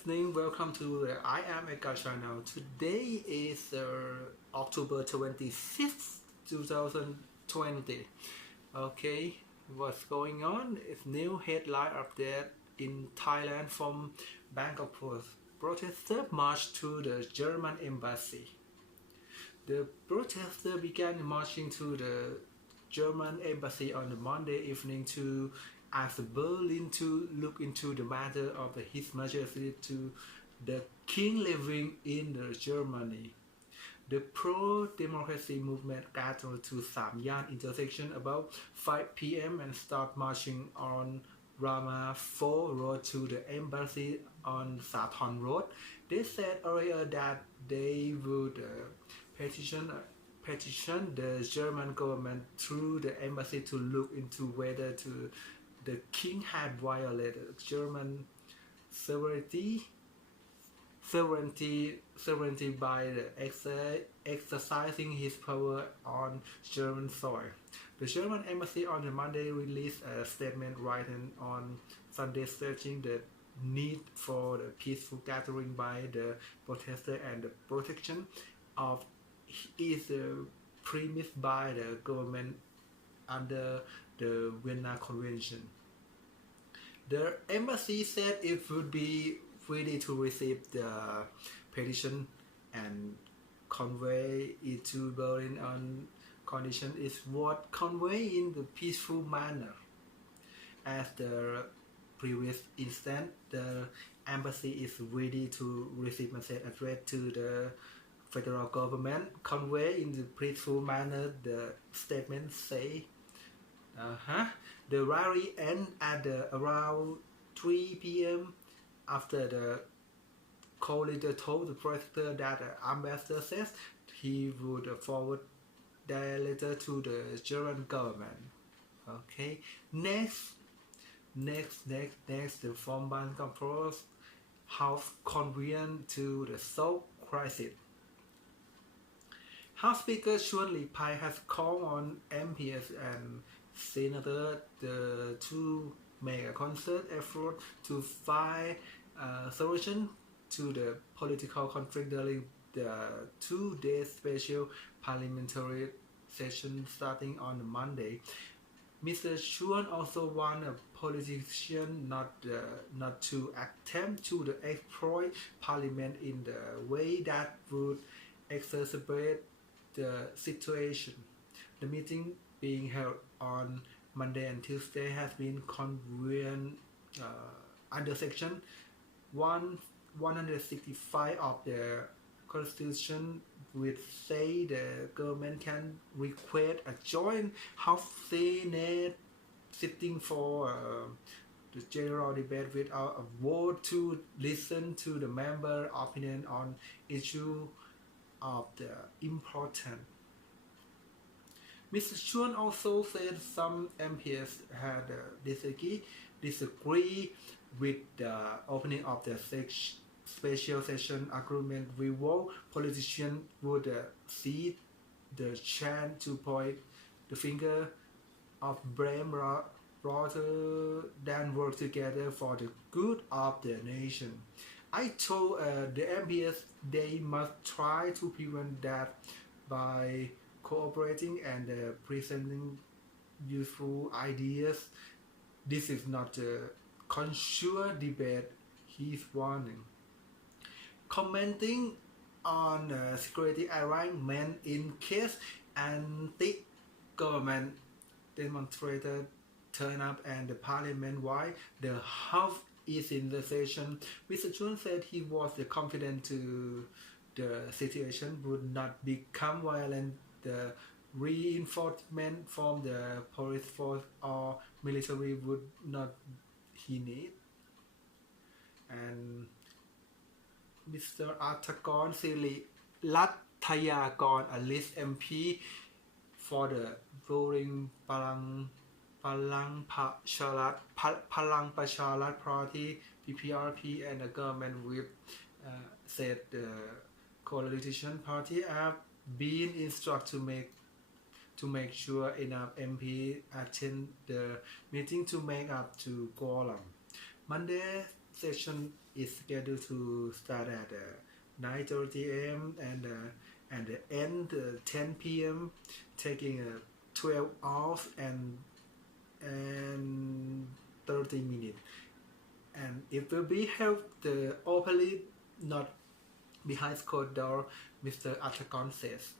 listening. Welcome to the I Am Eka channel. Today is October 26th, 2020. Okay, what's going on? It's new headline update in Thailand from Bangkok Post. Protesters marched to the German embassy. The protesters began marching to the German embassy on the Monday evening to ask Berlin to look into the matter of His Majesty to the King living in Germany. The pro-democracy movement gathered to Sam Yan intersection about 5 p.m. and start marching on Rama 4 Road to the embassy on Sathon Road. They said earlier that they would petition the German government through the embassy to look into whether the king had violated German sovereignty by exercising his power on German soil. The German embassy on the Monday released a statement written on Sunday stressing the need for the peaceful gathering by the protesters and the protection of is premised by the government under the Vienna Convention. The embassy said it would be ready to receive the petition and convey it to Berlin on condition is what convey in the peaceful manner. As the previous instant, the embassy is ready to receive message addressed to the federal government convey in the peaceful manner, the statement say. The rally ended at around 3 p.m. after the co-leader told the protester that the ambassador says he would forward their letter to the German government. Okay, next, the from Bangkok Post House convened to the Seoul crisis. House Speaker Chun Li-pai has called on MPs and senators to make a concerted effort to find a solution to the political conflict during the 2-day special parliamentary session starting on Monday. Mr. Chun also warned politicians not to attempt to exploit parliament in the way that would exacerbate the situation. The meeting being held on Monday and Tuesday has been convened under Section 165 of the Constitution, which say the government can request a joint House Senate sitting for the general debate without a vote to listen to the member opinion on issue of the important. Mr. Chun also said some MPs had disagree with the opening of the special session agreement. Revolt politicians would see the chance to point the finger of blame rather than work together for the good of the nation. I told the MPs they must try to prevent that by cooperating and presenting useful ideas. This is not a consumer debate, he's warning. Commenting on security arrangement in case anti-government demonstrators turn up and the parliament while the House is in the session, Mr. Chun said he was confident to the situation would not become violent. The reinforcement from the police force or military would not he need. And Mr. Arthakon Siri Latthayakon, a list MP for the ruling Palang Pracharat Party PPRP and the government whip said the coalition party have been instructed to make sure enough MP attend the meeting to make up to quorum. Monday session is scheduled to start at 9:30 a.m. and end 10 p.m., taking 12 hours and 30 minutes. And it will be held openly, not behind closed door, Mr. Atakan says.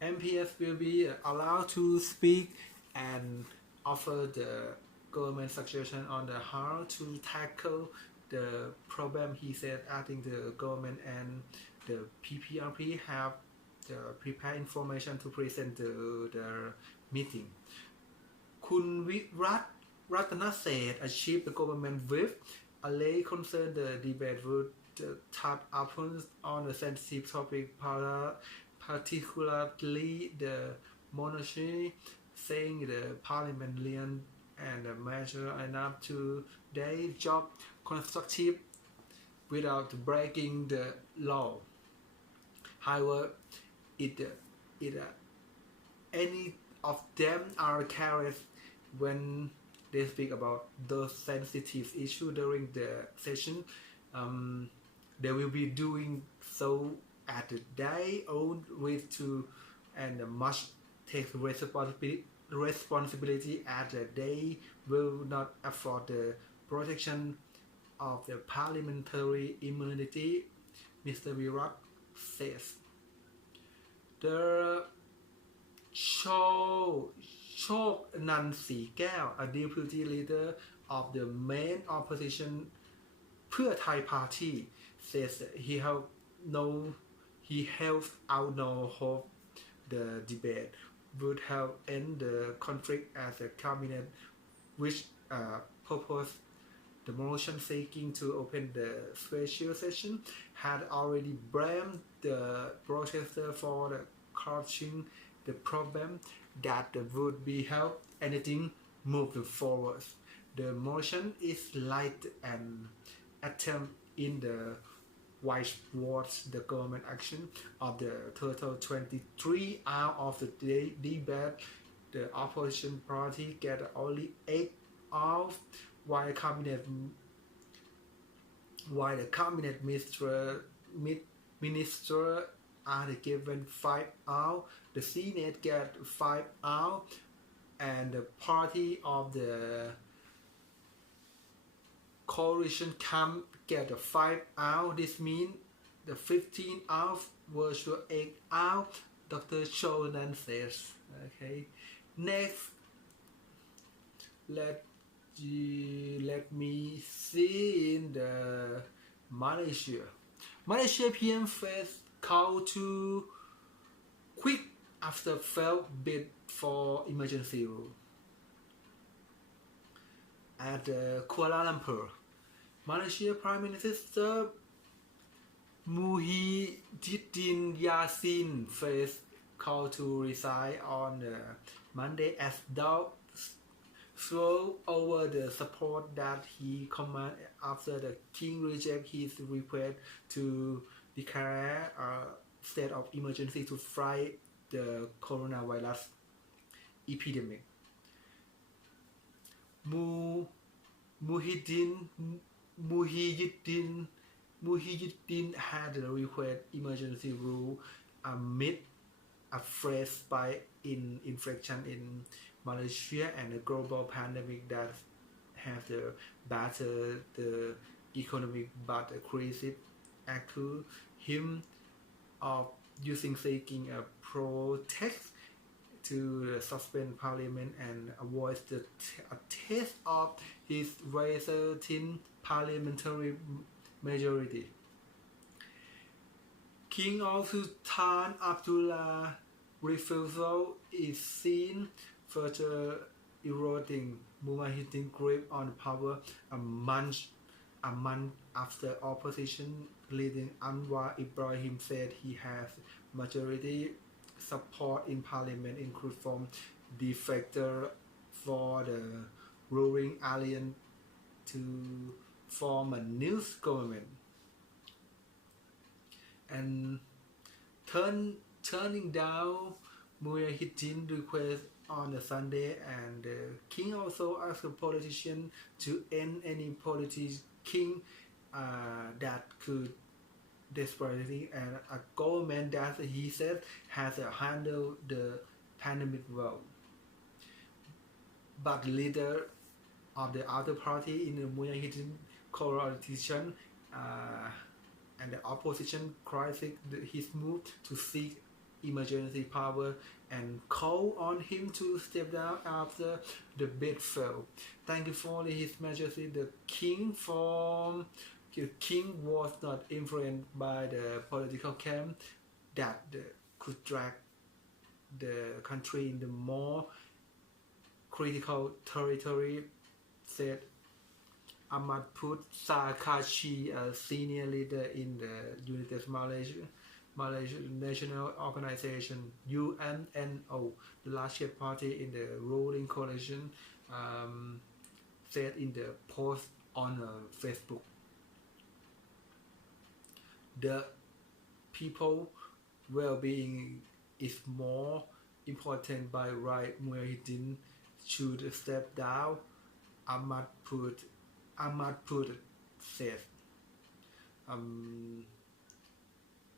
MPS will be allowed to speak and offer the government suggestion on the how to tackle the problem, he said, adding the government and the PPRP have the prepared information to present to the meeting. Kun Ratana said achieve the government with a lay concern the debate would touch upon on the sensitive topic, particularly the monarchy, saying the parliamentarian and the measure enough to their job constructive without breaking the law. However, any of them are careless when they speak about those sensitive issues during the session. They will be doing so at their own risk to and must take responsibility as they will not afford the protection of the parliamentary immunity, Mr. Virat says. The Chok Nan Sikeo, a deputy leader of the main opposition Pheu Thai party, says he held out no hope the debate would help end the conflict as a cabinet which proposed the motion seeking to open the special session had already blamed the protester for the crushing the problem that would be help anything moved forward. The motion is like an attempt in the whitewash the government action of the total 23 hours of the debate. The opposition party get only 8 hours, while the cabinet minister are given 5 hours. The Senate get 5 hours, and the party of the coalition can get 5 hours. This means the 15 hours virtual 8 hours, Dr. Chonan says. Okay, next, let me see in the Malaysia PM first call to quit after failed bid for emergency rule. At Kuala Lumpur, Malaysia Prime Minister Muhyiddin Yassin first called to resign on Monday as doubts throw over the support that he commanded after the king rejected his request to declare a state of emergency to fight the coronavirus epidemic. Muhyiddin had requested emergency rule amid a fresh spike in infection in Malaysia and a global pandemic that has battered the economic but crisis accused him of seeking a pretext to suspend parliament and avoid a test of his razor thin parliamentary majority. King of Sultan Abdullah refusal is seen further eroding Muhyiddin's grip on power a month after opposition leader Anwar Ibrahim said he has majority support in parliament, include from defector for the ruling alliance to form a new government. And turning down Mujahideen request on a Sunday, and the king also asked a politician to end any king that could desperately, and a government that he said has handled the pandemic well. But leader of the other party in the Mujahideen coalition and the opposition critic his move to seek emergency power and call on him to step down after the bid fell. Thankfully, His Majesty the King was not influenced by the political camp that could drag the country in the more critical territory, said Ahmad Put Sarkachi, a senior leader in the United Malaysia National Organization UNNO, the largest party in the ruling coalition, said in the post on Facebook. The people well-being is more important by right. Mujahideen should step down, Ahmad Put said.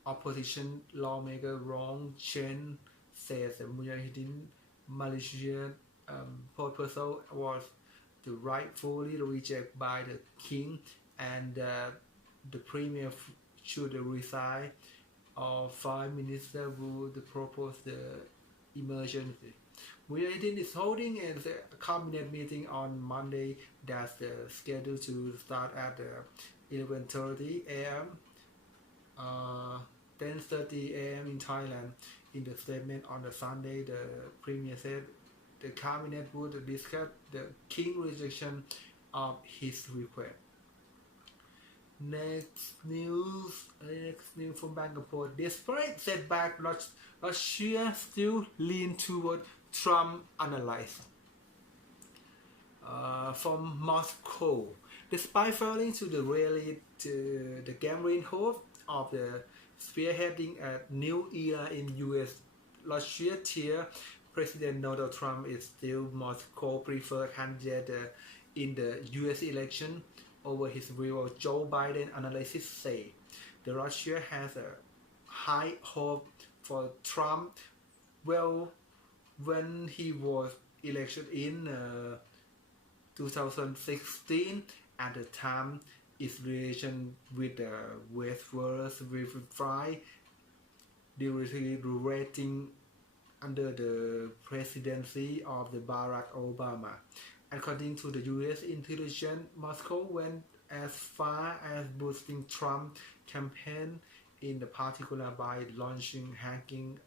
Opposition lawmaker Rong Chen says the Mujahideen Malaysia proposal was rightfully rejected by the king, and the premier should resign, or Prime Minister would propose the emergency. Mujahideen is holding a cabinet meeting on Monday that's scheduled to start at 11:30 a.m. 10:30 a.m. in Thailand. In the statement on the Sunday, the premier said the cabinet would discuss the king's rejection of his request. Next news from Bangkok. Despite setback, Russia still lean toward Trump analysis. From Moscow, despite failing to rally the gambling hope of the spearheading a new era in U.S. Russia tier, President Donald Trump is still Moscow preferred candidate in the U.S. election over his rival Joe Biden. Analysts say the Russia has a high hope for Trump. Well, when he was elected in 2016, at the time his relation with the West was verified, deteriorating under the presidency of the Barack Obama. According to the U.S. intelligence, Moscow went as far as boosting Trump's campaign, in particular by launching hacking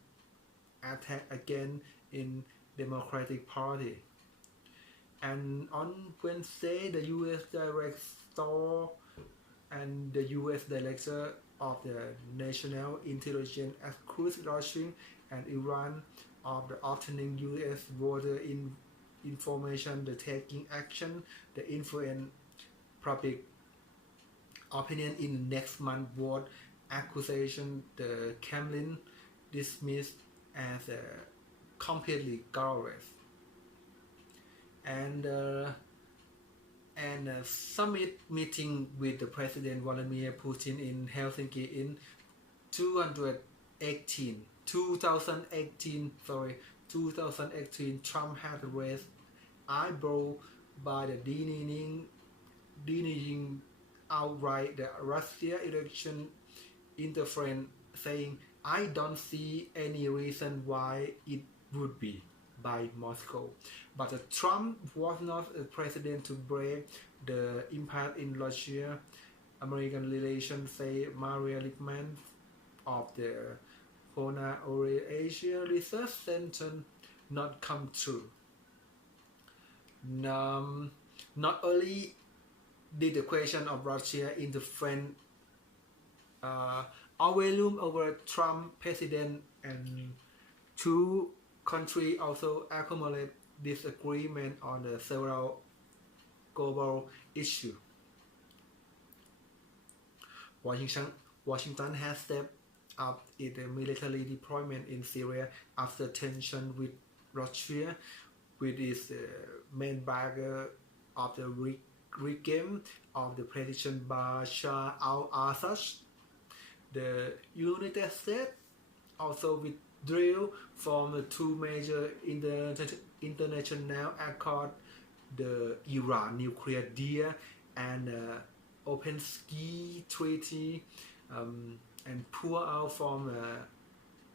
attack again in Democratic Party. And on Wednesday, the U.S. Director and the U.S. Director of the National Intelligence accused Russia and Iran of obtaining U.S. voter information, the taking action, the influence public opinion in next month vote accusation. The Kremlin dismissed as completely groundless. And a summit meeting with the President Vladimir Putin in Helsinki in 2018, Trump had raised eyebrow by the denying outright the Russia election interference, saying, "I don't see any reason why it would be by Moscow." But Trump was not a president to break the impasse in Russia-American relations, say Maria Lippman of the Hona Asia Research Center, not come true. Not only did the question of Russia interference overwhelm over Trump president, and two countries also accumulate disagreement on the several global issues. Washington has stepped up its military deployment in Syria after tension with Russia, which is the main backer of the regime of the President Bashar al-Assad. The United States also withdrew from the two major international accords, the Iran nuclear deal and Open Ski Treaty, and pull out from a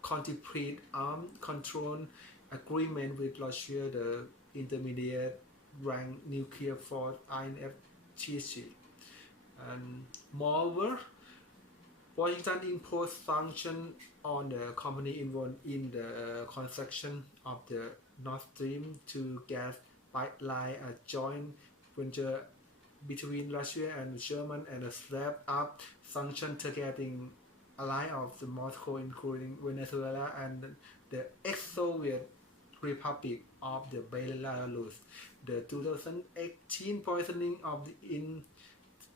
contemporary arms control agreement with Russia, the intermediate rank nuclear force INF-TC. And moreover, Washington imposed sanctions on the company involved in the construction of the Nord Stream 2 gas pipeline, a joint venture between Russia and Germany, and stepped up sanctions targeting allies of the Moscow, including Venezuela and the ex-Soviet Republic of the Belarus. The 2018 poisoning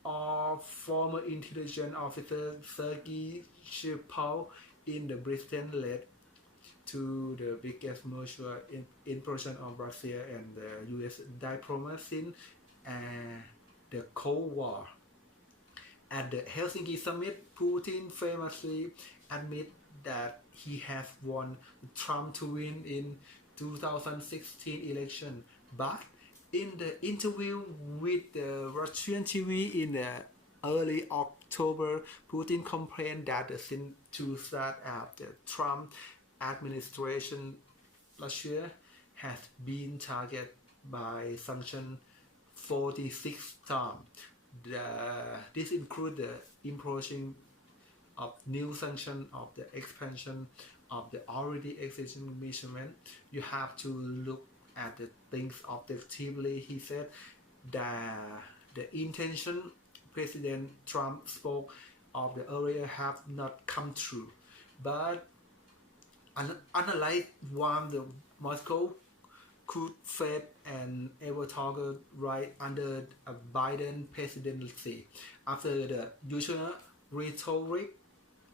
of former intelligence officer Sergei Skripal in the Britain led to the biggest merger in person of Russia and the US diplomacy since the Cold War. At the Helsinki summit, Putin famously admitted that he has won Trump to win in 2016 election, but in the interview with the Russian TV in early October, Putin complained that since to start at the Trump administration, Russia has been targeted by sanctions 46 times. This includes the imposition of new sanctions, of the expansion of the already existing measurement. You have to look at the things objectively, he said. The intention President Trump spoke of the earlier have not come true. But unlike one, the Moscow could face an ever-target right under a Biden presidency. After the usual rhetoric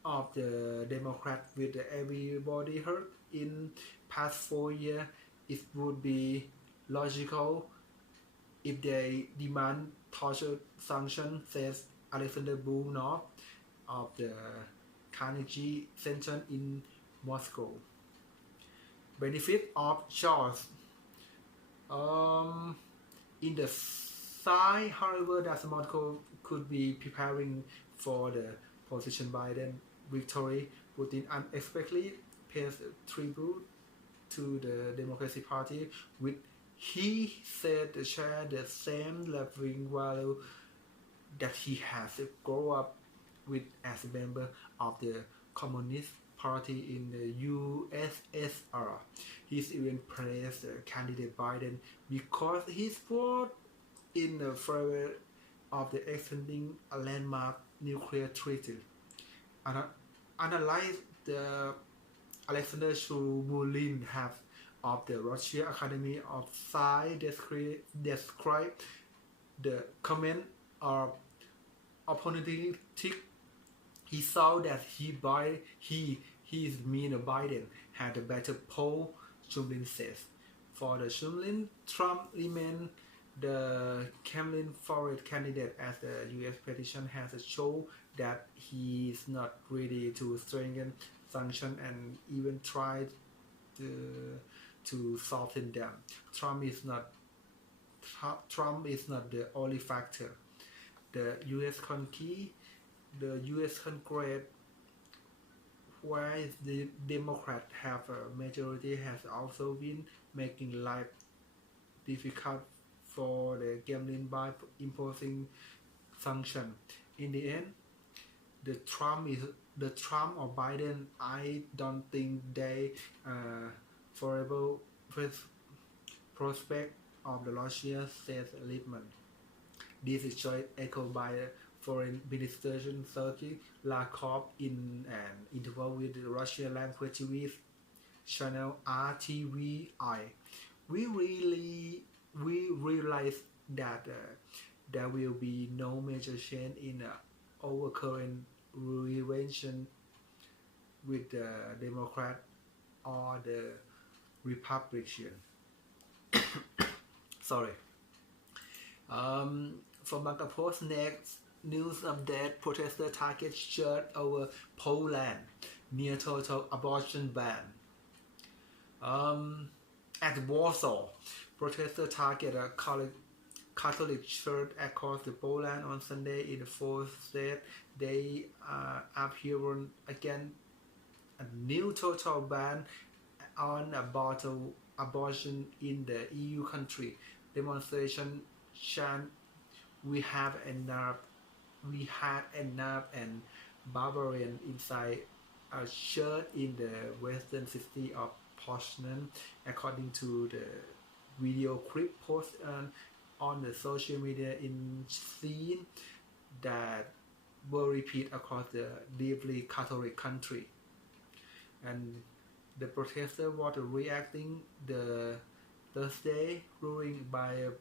of the Democrats with everybody heard in past 4 years, it would be logical if they demand torture sanctions, says Alexander Bunov of the Carnegie Center in Moscow. Benefit of choice. In the side, however, that Moscow could be preparing for the position Biden victory, Putin unexpectedly pays tribute to the Democratic Party, which he said share the same left-wing value that he has grown up with as a member of the Communist Party in the USSR. He's even praised candidate Biden because his vote in favor of the extending a landmark nuclear treaty. Analyze the Alexander Shulmulin have of the Russian Academy of Science described the comment of opportunistic. He saw that his mean Biden had a better poll, Shumlin says. For the Shumlin, Trump remained the Kremlin favorite candidate as the U.S. petition has shown that he is not ready to strengthen sanctions and even try to soften them. Trump is not the only factor. The U.S. Congress, where the Democrats have a majority, has also been making life difficult for the Kremlin by imposing sanctions. In the end, the Trump or Biden, I don't think they favorable prospect of the Russia, says Lippman. This is joint echoed by Foreign Minister Sergei Lavrov in an interview with the Russian language TV channel RTVI. We realize that there will be no major change in overcurrent relation with the Democrat or the Republican. Sorry. For Bangkok Post, next news update: protester target church over Poland near total abortion ban. At Warsaw, protesters target a Catholic church across the Poland on Sunday in the fourth state. They are appearing against a new total ban on abortion in the EU country. Demonstration chant "We have enough, we had enough" and Bavarian inside a church in the western city of Poznan, according to the video clip posted on the social media in scene that were repeated across the deeply Catholic country. And the protester was reacting the Thursday ruling by a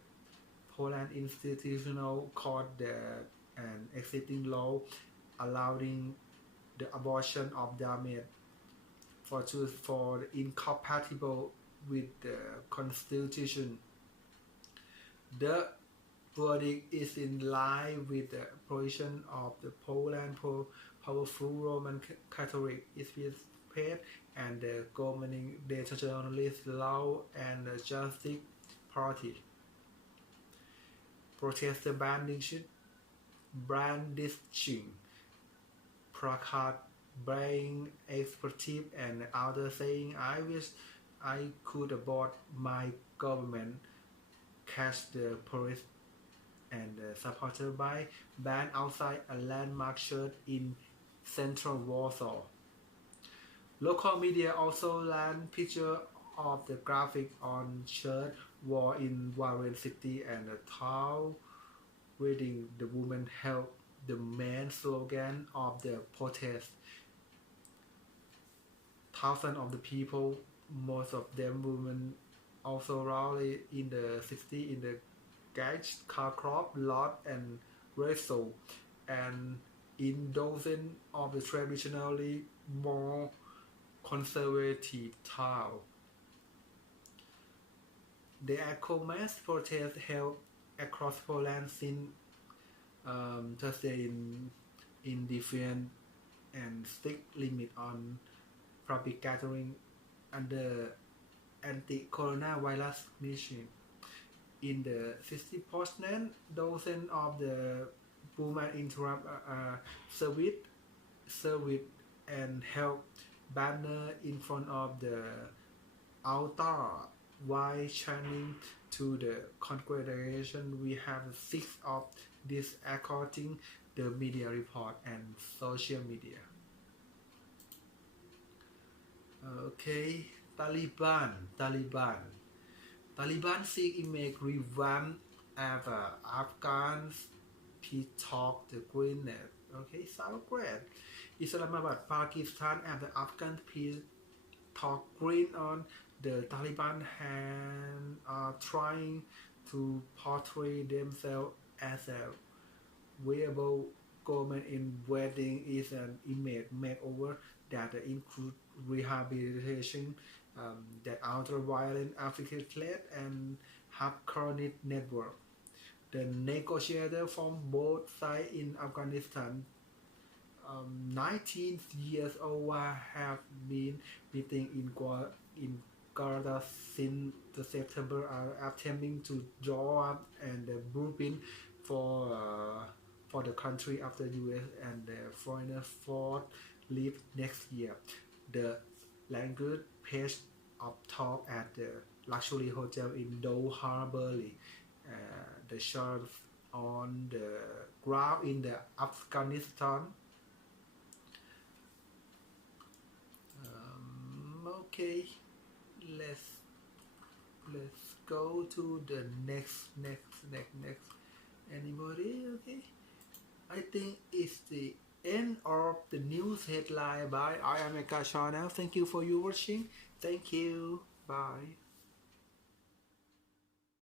Poland Institutional Court that an existing law allowing the abortion of damaged fetus for incompatible with the Constitution. The verdict is in line with the position of the Poland's powerful Roman Catholic Episcopate and the governing data journalist law and the Justice Party. Protester brandishing placard, being expletive and others saying "I wish I could abort my government," catch the police and supported by banned outside a landmark church in central Warsaw. Local media also ran pictures of the graphic on church wall in Warren City and a towel reading "The woman help the man" slogan of the protest. Thousands of the people, most of them women, also rallied in the city in the Gage, Kharkov, Lod and Rostov, and in dozens of the traditionally more conservative towns. There are mass protests held across Poland since Thursday in defiance and strict limit on public gathering under anti-coronavirus measures. In the city Poznan, dozens of the women interrupt service and held banner in front of the altar while chanting to the congregation. We have six of these according the media report and social media. Okay, Taliban seek image revamp after Afghan peace talk the greenness. Okay, sound great. Islamabad, Pakistan, and the Afghan peace talk green on. The Taliban are trying to portray themselves as a viable government in waiting is an image makeover that include rehabilitation, that outer violent African threat and have chronic network. The negotiators from both sides in Afghanistan, 19 years old, have been meeting in Garda since the September, are attempting to draw up and the blueprint for the country after US and the foreigner force leave next year. The language page of talk at the luxury hotel in Doha, Berlin. The shots on the ground in the Afghanistan. Okay, let's go to the next. Anybody? Okay, I think it's the end of the news headline by I Am Eka Channel. Thank you for your watching. Thank you. Bye.